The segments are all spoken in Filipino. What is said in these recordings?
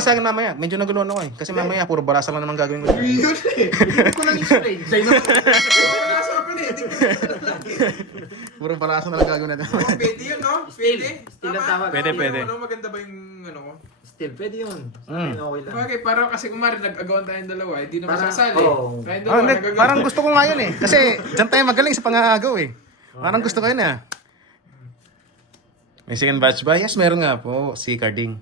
Sa akin mamaya, medyo naguluhan ako eh. Kasi mamaya, puro balasa lang naman gagawin ko. Yun eh. Hindi ko lang i-straight. Sa'yo naman. Balasa pa rin. Puro balasa na lang gagawin natin. Pwede yun, no? Pwede. Still ang tawag. Pwede, Yung pwede. Ano, maganda ba yung ano ko? Still, pwede yun. Sa akin, okay lang. Bagay, parang kasi kumari nag-agawan tayong dalawa, hindi naman Parang- sasali. oo. Tayong Ah, dalawa, hindi, nag-agawan. parang gusto ko nga yun eh. Kasi dyan tayo magaling sa pangagaw eh. Parang gusto ko yun ah. May second batch ba? Yes, meron nga po. Si Carding.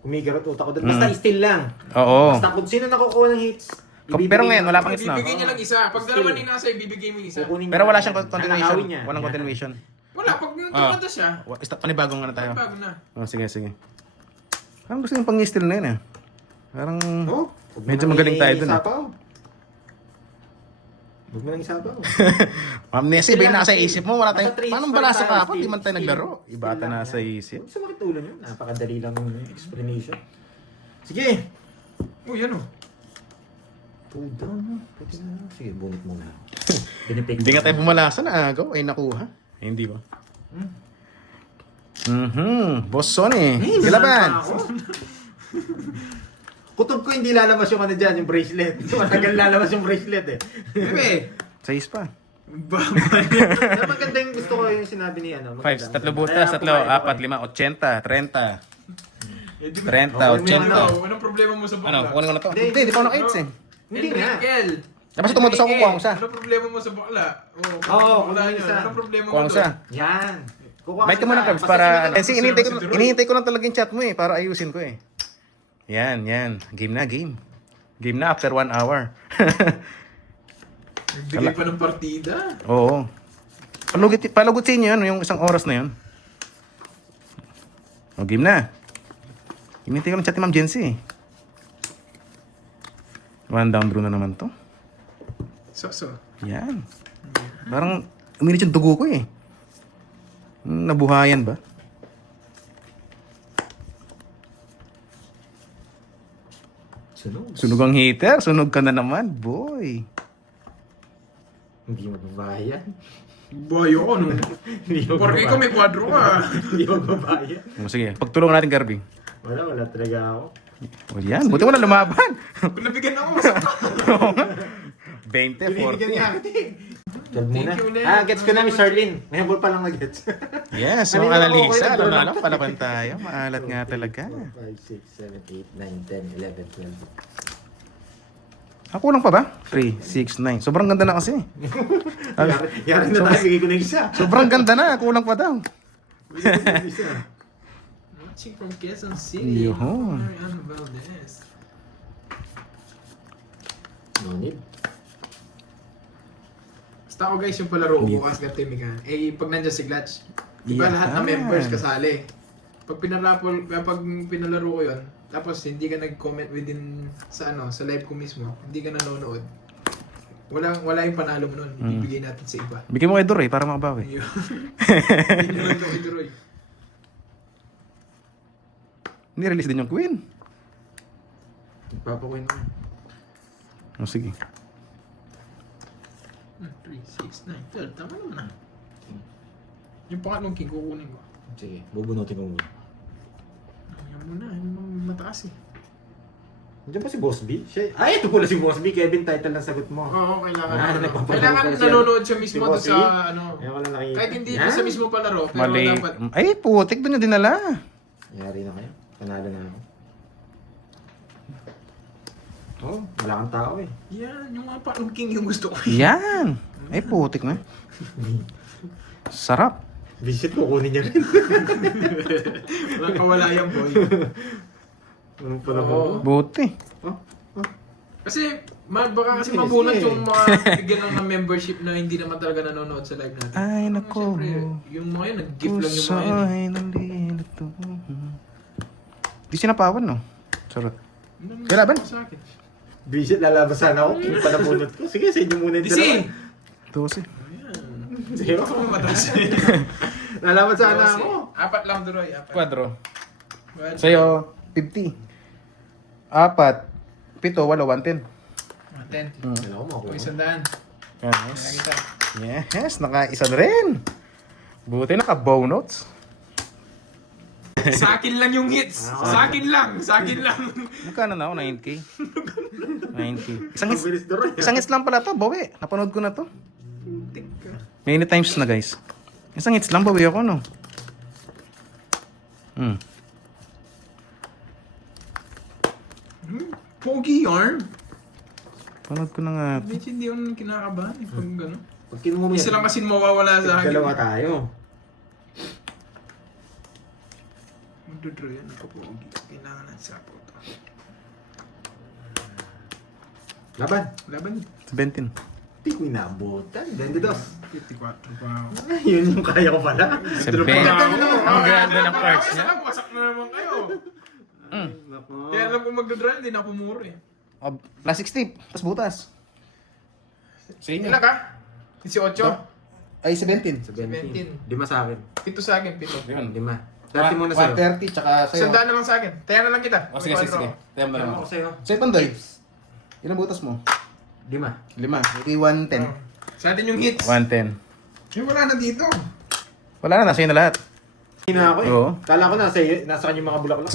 Kumigarot utak ko doon. Basta still lang. Oo. Basta kung sino nakukuha ng hits, Pero ngayon, wala pang hits na. Bibigyan niya lang isa. Pag dalawa ni nasa, ibibigay mo yung isa. kukunin Pero niya. wala siyang continuation. Nakakawin niya. Walang continuation. Wala, pag tumanda siya, Panibagong ano tayo. bago na. Oh, sige, sige. Parang gusto yung pang-steal na yun eh. Parang Oh, medyo magaling tayo dun eh. Huwag mo nang isabaw. Amnesia, iba yung nasa isip mo. Wala Nasa tayong, trace paano pa rin balasa tayo, ka pa? still, Di man tayo still. naglaro. Iba ata Still lang nasa yan. isip. Huwag sumakit ulo nyo. Napakadali lang yung explanation. Sige. Oh, yan oh. Pull down. Pwede na. Sige, bunot muna. Pinipig. Hindi nga tayo pumalasa na agaw. Ay, nakuha. Eh, hindi ba? Boss Sonny. Kilaban. Kutob ko hindi lalabas yung ano dyan, yung bracelet. Matagal lalabas yung bracelet eh. Bebe. Sais pa. Kaya maganda yung gusto ko yung sinabi ni ano. 5, tatlo butas, tatlo, 4, 5, 80, 30. 30, Okay, 80. Anong problema mo sa bakla? Ano, kukunin ko na to. Hindi, Hindi, di pa ako naka-8 eh. Hindi nga. Enriquel. Tapos tumutos ako, kuha ko isa. Anong problema mo sa bakla? Oo, bakla kuha yun. isa. Anong problema mo Kuha ko doon? isa. Yan. Kukuha Bite ka muna, Carbs, para... Kasi inihintay ko lang talaga yung chat mo eh, para ayusin ko eh. Yan, yan. Game na, game. Game na after 1 hour. Nagbigay pa ng partida. Oo. Palugot sa inyo yun, yung isang oras na yun. O, game na. Inihintay ko lang chat ni Ma'am Jency eh. One down draw na naman to. So. Yan. Parang uminit yung dugo ko eh. Nabuhayan ba? Sunog. Sunog ang heater. Sunog ka na naman, boy. Hindi mo babayan. Bayo ko no. Hindi mo Porque ikaw may kwadro ka. Hindi mo babayan. O, sige, pagtulungan natin, Garbing. Wala talaga ako. O yan, buti mo na lumaban. Kung nabigyan ako, masama. 20, Binibigyan 40. niya ako. 12 muna. Thank you, Len. Gets ko na, Miss Charlene. Ngayon pa lang na-gets. Yes, so Kanina ako, Annalisa, okay, alam na nagdala. alam, palaban tayo. Maalat nga talaga. 5, 6, 7, 8, 9, 10, 11, 12. Ako lang pa ba? 3, 6, 9. Sobrang ganda na kasi. Yari na tayo, bigay ko na isa. Sobrang ganda na, kulang pa daw. Bigay ko na isa. Watching from Quezon City. Yun. Mariano Valdez. No need. Basta ako guys, yung palaro ko bukas ka timikan. Eh, pag nandiyan si Glatch, di ba lahat ng members kasali? Pag pinalaro ko yun, tapos hindi ka nag-comment within sa sa live ko mismo, hindi ka nanonood. Wala yung panalo mo nun, ibibigay natin sa iba. Bigyan mo kay Dor para makabawi. Yun. Hindi naman ito kay Duroy. Ni-release din yung Queen. Papakuin mo. O sige. 3, 6, 9, 12. Tama naman na. Yung pangatlong king kukunin ko. Sige, bubunutin ko muna. Ayan mo na, yun ang mataas eh. Nandiyan ba si Boss B? Ay, ito pala si Boss B. Kevin, title ng sagot mo. Oo, kailangan. Nagpapanood Kailangan ka siya. nanonood siya mismo Si doon Boss sa B? ano. Ayan ko lang nakikita. Kahit hindi Yan. doon sa mismo palaro, pero Mali. dapat. Ay, putik doon yung dinala. Yari na kayo. Panalo na ako. Oh, wala kang tao eh. Yan, yung mga parang king yung gusto ko. Yan. Ay, putik na. Sarap. Visit ko, kunin niya rin. Walang kawalayan boy. Anong pala Oo. ko? Buti. Oh, Kasi, baka kasi Sige, mabunot sige. yung mga bigyan lang ng membership na hindi naman talaga nanonood sa live natin. Ay, nako. Siyempre, yung mga yun, nag-gift lang yung Puso mga yun. ay nalilito. Di sinapawan, no? Sarap. Yun ang Kailaban? gusto ko sa akin. Visit, lalabas sana ako. King pala bunot ko. Sige, sa inyo muna yung DC! dalawa. 12. Sige, Gusto ko mataas. lalabas sana ako. Apat lang, Duroy. Apat. Quadro. Well, Sa'yo, 50. 4, 7, 8, 110. 10. Wala ko O, makuha. isang daan. Yes. Nakita. Yes, naka-isa na rin. Buti naka-bow notes. Sa akin lang yung hits. Sa akin lang. Magkano na ako? 9K? 9K. Isang hits, Mabilis Doroy. isang hits lang pala to, bawi. Napanood ko na to. Tik ka. Many times na guys. Isang hits lang, bawi ako no. Pogi yarn. Panood ko na nga. Medyo hindi ako kinakabahan eh pag gano'n. Pag kinuha mo yan, Isa lang kasi mawawala sa akin. dalawa tayo. Magdodraw yan ako pogi. Kailangan ng sapo to. Laban. Laban. 17. Di ko inabutan. 22. 54 pa ako. Yun yung kaya ko pala. 7. Ang ganda ng cards niya. Isa lang, wasak na naman kayo. Nako. Kaya alam ko magdodraw, hindi na ako muro eh. Oh, plus 60. Tapos butas. Sa inyo. Ilan ka? 18. Ay, 17. 17. Lima sa akin. Pito sa akin, pito. Yun. Lima. Dati muna sa'yo. 130 tsaka sa'yo. Sandaan na lang sa akin. Taya na lang kita. Oh, sige, sige, sige. Tayo mo na Ano lang. ako sa'yo? Sa'yo, Pandoy. Ilang butas mo? 5. 5. Iti 110. Sa atin yung hits. 110. Yung wala na dito. Wala na, sa'yo na lahat. Hindi na ako eh. Oo. Kala ko nasa kanya mga bulaklak.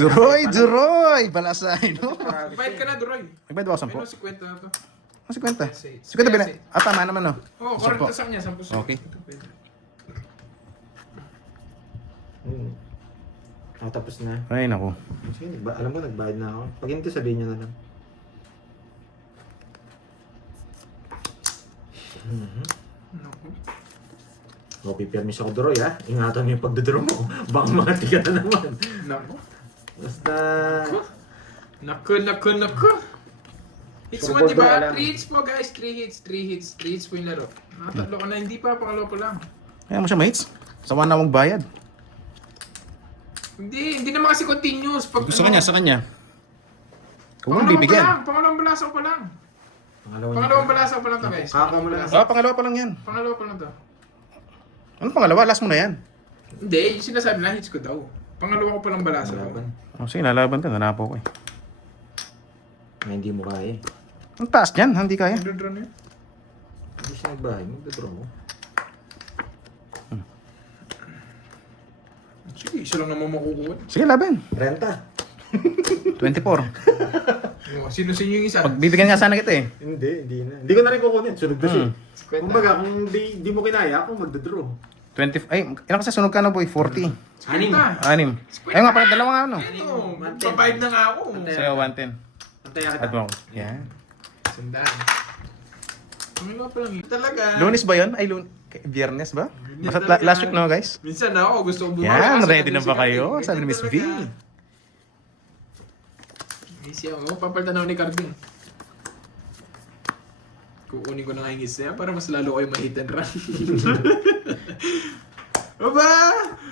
Juroy! Balasay, no? Bayad ka na, Duroy. Nagbayad ba ako 10? Meron 50 na to. Ah, 50. Say- 50 bila. say- Ah, tama naman, no? Oo, 40 sa kanya, 10 sa Okay. Ito pwede. Tapos na. Ay, naku. Sige, alam mo, nagbayad na ako. Pag hindi, sabihin niyo na lang. Naku. Okay, permis ako Doroy ha. Ingatan mo yung pagdodoro mo. Baka mati ka na naman. Naku. Basta... Naku. Hits mo, Survival diba? lang. 3 hits po, guys. 3 hits. 3 hits. 3 hits po yung laro. Nakatatlo ka na, hindi pa. Pangalawa pa lang. Kaya mo siya, mates. Sawa na mong bayad. Hindi naman kasi continuous. Pag, Gusto kanya, sa kanya. Kung mo bibigyan. Pangalawang balasa ko pa lang. Pangalawang Pangalawang balasa ko pa lang to, guys. Kaka mo lang. Ah, pangalawa pa lang yan. Pangalawa pa lang to. Ano pangalawa? Last mo na yan. Hindi, yung sinasabi na hits ko daw. Pangalawa ko pa lang balasa ko. Laban. Oh, sige, lalaban ka. Nanapo ko eh. Na hindi mo kaya eh. Ang taas niyan, hindi kaya. Nagdodraw na yun. Hindi siya nagbahay. Magdodoro mo. Sige, isa lang naman makukuha. Sige, laban. Renta. 24. Oh, sino sa inyo yung isa? Pag bibigyan nga sana kita eh. Hindi na. Hindi ko na rin kukunin. Sunod na siya. Kwenta. Kumbaga, kung di mo kinaya, ako magdodraw. 20, ay, ilan kasi sunog ka na boy? 40. Anim. Anim. Ay nga pala, dalawa nga ano. Ano? Magbabayad na nga ako. Sa'yo, 110. Antaya At kita. mo. Yan. Sandaan. Pangalawa pa lang yun. Talaga. Lunes ba yun? Ay, Biyernes ba? Basta last week no guys? Minsan ako, gusto ko bumalik. Yan, kasi ready na nandun ba si kayo? Carding. Sabi ni Miss V. Talaga. Easy ako. Papalitan ako ni Carding. Kukunin ko na nga yung isa para mas lalo kayo ma-hit and run. Aba!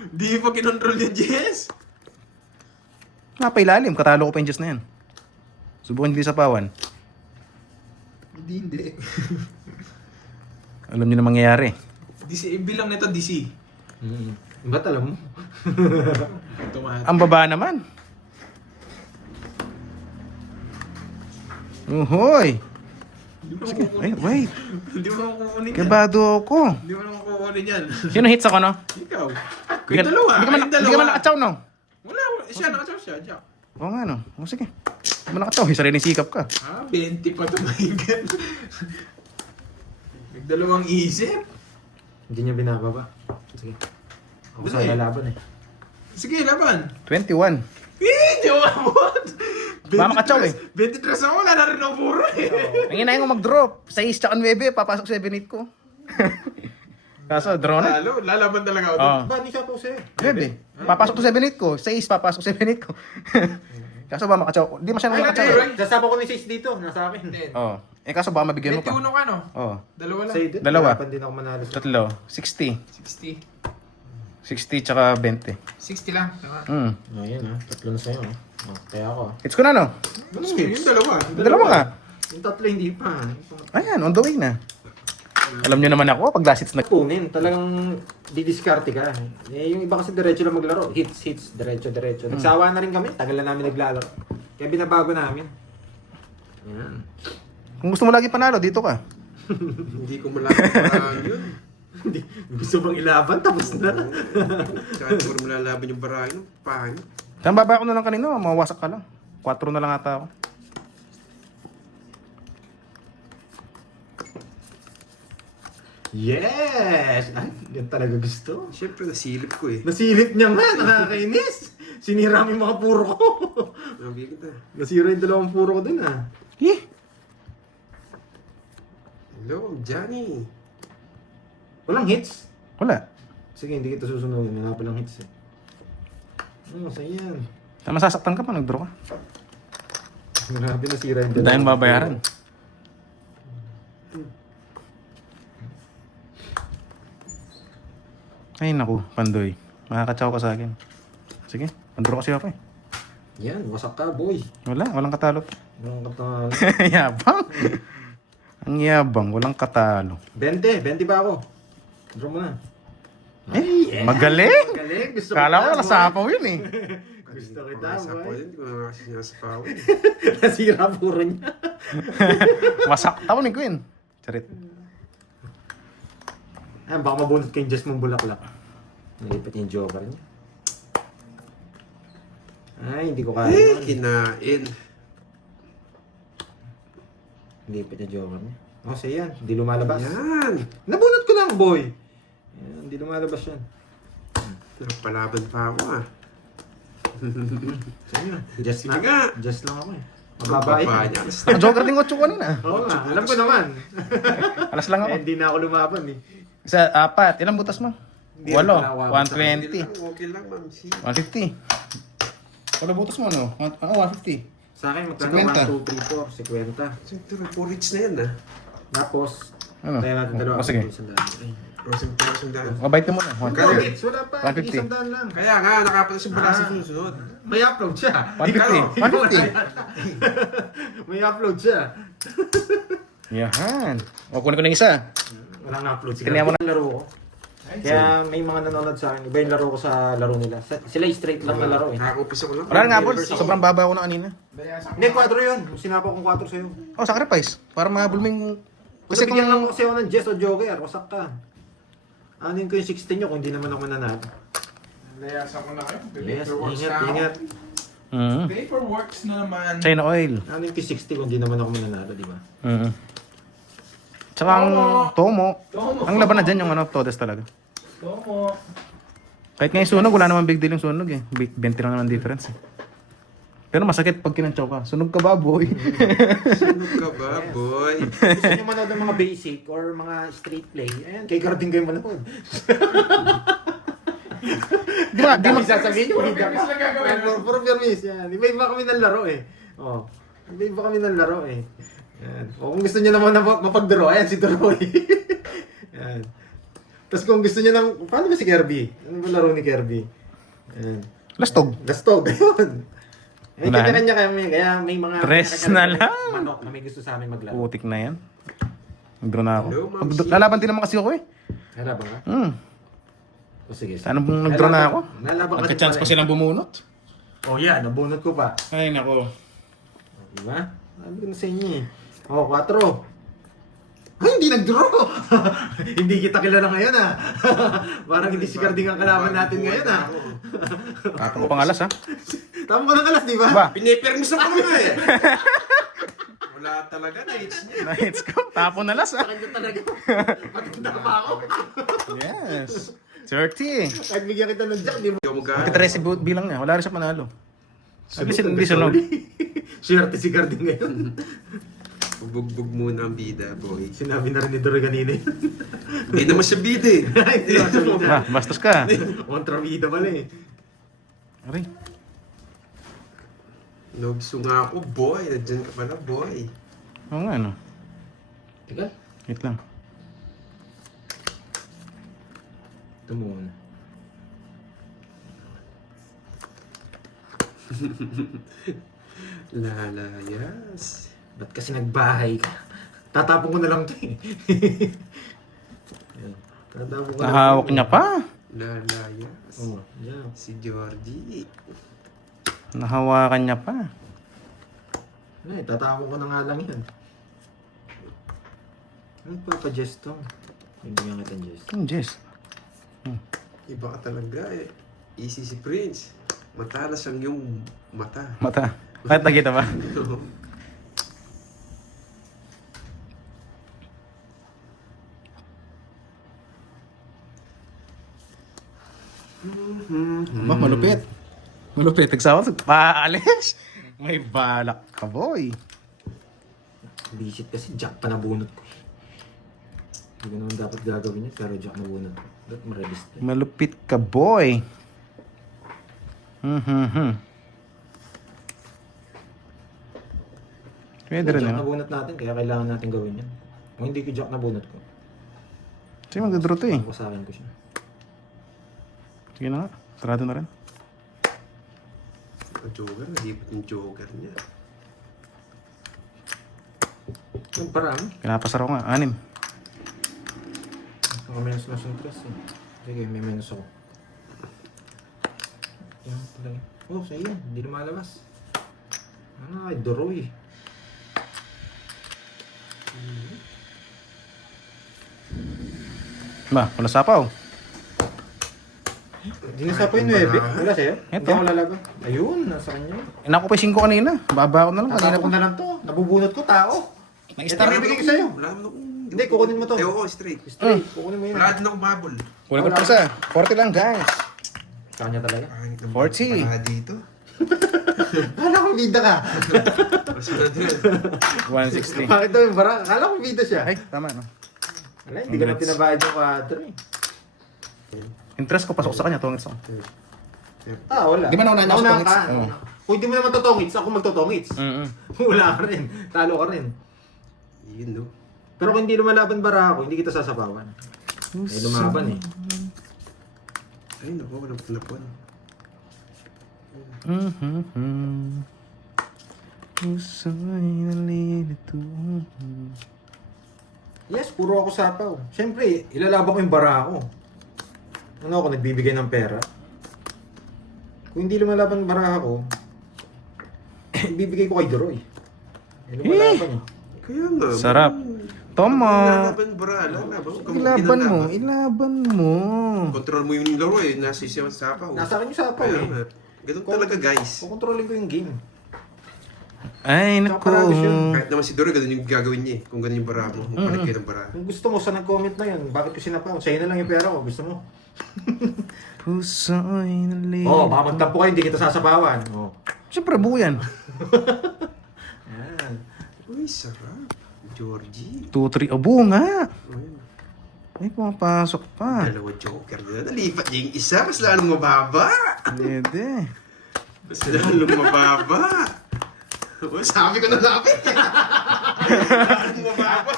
Di pa kinontrol yung Jess. Napailalim, katalo ko pa yung Diyos na yan. Subukan nyo sa pawan. Hindi. Alam nyo na mangyayari. DC, bilang nito DC. Ba't alam mo? Automatic. Ang baba naman. Uhoy! Hindi mo Sige, kukunin. ay, wait. Hindi mo kukunin yan. Kabado ako. Hindi mo naman kukunin yan. Sino hits ako, no? Ikaw. Kayong dalawa. Hindi ka man, Kayong hindi ka man dalawa. nakatsaw, no? Wala. Siya, nakatsaw siya. Jack. Oo nga, no? O, sige. Hindi mo nakatsaw. Sariling sikap ka. Ah, 20 pa tumahigan. Nagdalawang isip. Hindi niya binababa. Sige. Ako sa Dali. lalaban eh. Sige, laban. 21. Di mo abot. Baka makatsaw eh. 23 ako, wala na rin ako puro eh. Ang inayin ko mag-drop. 6 tsaka 9, papasok 7-8 ko. Kaso, draw na. Lalo, lalaban talaga ako. Oo. Ba, ni siya po siya 9. Papasok to 7-8 ko. 6, papasok 7-8 ko. Kaso ba makatsaw? Di masyadong Ay, makatsaw. natin, eh. Sasama ko ni 6 dito. Nasa akin. Oo. Eh kaso baka mabigyan mo pa. 21 ka, no? Oo. Dalawa lang. Sa'yo din. Dalawa. Hirapan din ako manalo sa... Tatlo. 60. 60. 60 tsaka 20. 60 lang. Tama. Ayan ah. Tatlo na sa'yo ah. Oh, kaya ako ah. Hits ko na, no? Yung dalawa. Dalawa nga. Yung tatlo hindi pa. Ayan, on the way na. Alam nyo naman ako, pag last hits na... Kunin. Talagang didiskarte ka. Eh, yung iba kasi diretso lang maglaro. Hits, diretso. Nagsawa na rin kami. Tagal na namin naglalaro. Kaya binabago namin. Yan. Kung gusto mo lagi panalo, dito ka. Hindi ko malaki paraan yun. Hindi, gusto bang ilaban, tapos na. Kahit mo malalaban yung barahin, pangit. Saan baba ko na lang kanina, mawasak ka lang. 4 na lang ata ako. Yes! Ay, yan talaga gusto. Siyempre, nasilip ko eh. Nasilip niya nga, nakakainis. Sinira mo yung mga puro ko. Nabigit na. Nasira yung 2 puro ko dun ah. Eh, Hello, Johnny. Walang hits. wala. Sige, hindi kita susunodin. Wala palang hits eh. Masaya yan. Masasaktan ka pa, nag-draw ka. Grabe, nasira yung Dahil babayaran. Ay naku, Pandoy. Makakatsaw ka sa akin. Sige, pandraw kasi ako eh. Yan, wasak ka boy. Walang katalo. Walang katalo. Yabang. Ang yabang, walang katalo. 20 ba ako? Draw mo na. Magaling! Galing, gusto Kala ko kita, nasapaw yun eh. boy. Gusto kita, Sapaw boy. din, hindi ko na kasi sinasapaw. Nasira puro niya. Masaktaw ni Queen. Charit. Ay, baka mabunot kayong Jess mong bulaklak. Nalipat niya yung joker niya. Ay, hindi ko kaya. Kinain. Nalipat niya joker niya. Oh, so yan. Hindi lumalabas. Yan. Nabunot ko lang, boy. Yan, hindi lumalabas yan. Palaban pa ako ah. So yan. Just Sige na. nga. Just lang ako eh. Mababa Mababa niya. Naka-joker din 8 kanina. Oo nga, alam ko naman. Alas lang ako. Eh, hindi na ako lumaban eh. Sa 4, ilang butas mo? Hindi 8, na pala ako 120, Okay lang, ma'am. Si. 150. Wala butas mo ano? 150. Sa akin, magkano 50. 1, 2, 3, 4, 50. Siguro, porridge na yan ah. Tapos, Ano? tayo natin dalawa. O, sige. Rosing pa yung daan. Mabait mo na. Magkano? 150. Hits, wala pa. 150. Isang daan lang. Kaya nga, nakapatas yung bala sa susunod. May upload siya. 150. 150. May upload siya. Yahan. O, kunin ko ng isa. Walang upload. Kanya mo na laro ko. Kaya may mga nanonood sa akin. Iba yung laro ko sa laro nila. Sila yung straight lang na laro eh. Nakakupisa ko lang. Wala nga, Paul. Sobrang baba ko na kanina. Hindi, 4 yun. Sinapa kong 4 sa'yo. Oh, sacrifice. Para mahabol mo yung... Kasi Kasi bigyan lang kung... mo kasi ako ng Jess o Joker. Wasak ka. Anin ko yung 16 nyo kung hindi naman ako mananalo. Layasan ko na kayo. Yes, Paperworks na ingat, ako. ingat. Mm. Paperworks na naman. China oil. Anin ko yung 60 kung hindi naman ako mananalo, di ba? Mm. Tsaka ang Tomo. Tomo. Ang laban na dyan yung ano, Todes talaga. Tomo. Kahit nga yung sunog, wala naman big deal yung sunog eh. 20 lang naman difference eh. Pero masakit pag kinantsaw ka. Sunog ka ba, boy? Sunog ka ba, boy? Gusto nyo manood ng mga basic or mga street play, ayan, kay Carding kayo manood. Di ba? Di Dami ma- sasabihin nyo, hindi Permis lang gagawin. Puro permis, yan. Iba-iba kami ng laro eh. Oh. Iba-iba kami ng laro eh. Yan. O kung gusto nyo naman na mapag-draw, ayan si Droy. Yan. Tapos kung gusto nyo ng, paano ba si Kirby? Ano ba laro ni Kirby? Yan. Lastog. Gastog, yun. May Wala. kanya kaya may mga... Tres na lang. Manok na may gusto sa amin maglaro. Putik na yan. Nag-draw na ako. Hello, Ma'am C. Lalaban din naman kasi ako eh. Nalaban ka? Hmm. O sige. Sana pong nag-draw na ako. Nalaban ka din Nagka-chance pa pala. silang bumunot. Oh yeah, nabunot ko pa. Ay, nako. Diba? Sabi ko na sa inyo eh. Oh, 4. Ay, hindi nag-draw! Hindi kita kilala ngayon ah. Parang hindi si Carding ang kalaban natin ngayon ah. Ako pang alas ha. Tama ko ng alas, di ba? Ba? Pinipermis ako nga eh. Wala talaga na hits niya. Nights ko. Tapon alas ha. Kanya talaga. Maganda pa ako. Yes. 30. Kahit bigyan kita ng jack, di ba? Ikaw magkano? Kita 13 bilang niya. Wala rin siya panalo. Hindi sunog. Swerte si Carding ngayon. Bugbog muna ang bida, boy. Sinabi na rin ni Dore kanina yun. Hindi naman siya bida eh. Hindi naman sa vida. Ba, bastos ka. Kontra vida pala eh. Aray. Nobso nga ako, boy. Nandiyan ka pala, boy. Oo nga ano. Teka, Wait lang. ito muna. Lalayas. Ba't kasi nagbahay ka? Tatapon ko na lang ito eh. Ayan. Tatapon ko na lang. Nahawak niya pa. Lalayas. Oh, yeah. Si Jordi. Nahawakan niya pa. Ay, tatapon ko na nga lang yan. Ano pa-suggest to? Hindi nga kita, Jess. Jess. Iba ka talaga eh. Easy si Prince. Matalas ang iyong mata. Mata. Kahit nakita ba? Ba, malupit. Malupit. Nagsawa. Paalis. May balak ka, boy. Visit kasi Jack pa nabunot ko. Hindi ko naman dapat gagawin yun, pero Jack nabunot ko. Dapat ma-release din. Malupit ka, boy. Pwede rin, Jack ano? nabunot natin, kaya kailangan natin gawin yan. Kung hindi ko Jack nabunot ko, Sige, magdodro to eh. pasakin ko siya. Sige na nga. Sarado na rin. Ang Joker, nalipot yung Joker niya. Yung parang, Pinapasara ko nga. 6. naka-minus na siyang stress eh. Sige, may minus ako. Yan, talaga. Oh, sa'yo yan. Hindi lumalabas. Ano, ay, Doroy. Ba, wala sapaw. Hindi na sapo yung 9. Wala sa'yo? Ito. Hindi ako lalaban. Ayun, nasa kanya. Inako pa yung 5 kanina. Baba ko na lang. Kanina Natapos pa. ko na lang to. Nabubunot ko tao. Nag-star. Ito, bibigay ko sa'yo. Wala naman akong... Hindi, kukunin mo to. Eh, oo, straight. Straight, kukunin mo yun. Wala din akong bubble. Kunin ko pa isa. 40 lang, guys. Sa kanya talaga. Pangit ng 40. Wala dito. Kala ko bida ka. Masunod yun. 160. Bakit daw yung bara? Kala ko bida siya. Ay, tama no. Wala, hindi ka na pinabayad yung quadro eh. Interest ko pasok sa kanya. Tungit ako. Ah, wala. Di ba nauna na ako sa Nauna tongits? ka. Oo. Kung hindi mo naman totongits, ako magtotongits. Wala ka rin. Talo ka rin. Yun, no? Pero kung hindi lumalaban bara ako, hindi kita sasapawan. Eh, lumaban eh. Ay, naku, walang punapon. Puso'y nalilito. Yes, puro ako sapaw. Siyempre, ilalaban ko yung bara ako. Ano ako, nagbibigay ng pera? Kung hindi lumalaban bara ako, ibibigay ko kay Doroy. Eh, lumalaban eh. Kaya nga. Sarap. Tama. Laban, bra. Laban. Ilaban mo. Ilaban mo. Control mo yung laro eh. Nasa siya sa sapaw. Nasa akin yung sapaw Kaya eh. nga. Ganun talaga, guys. Kukontrolin ko yung game. Ay, naku. Kaparagos yun. Kahit naman si Doro, ganun yung gagawin niya eh. Kung ganun yung bara mo. Kung panig kayo ng bara. Kung gusto mo, sa nag-comment na yun, bakit ko sinapaw? Sa'yo na lang yung pera ko, gusto mo? Puso'y nalilito. Oo, baka magtampo kayo, hindi kita sasapawan. Oo. Siyempre, buo yan. Yan. Uy, sarap. Georgie. 2, 3. Oh, buo nga. Ayun. Ay, pumapasok pa. Dalawa Joker na. Nalipat niya yung isa. Mas lalong mababa. Dede. Mas lalong mababa. Oh, sabi ko na lapit. Lalong mababa.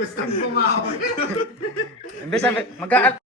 Gusto mo bumawi. Hindi, sabi,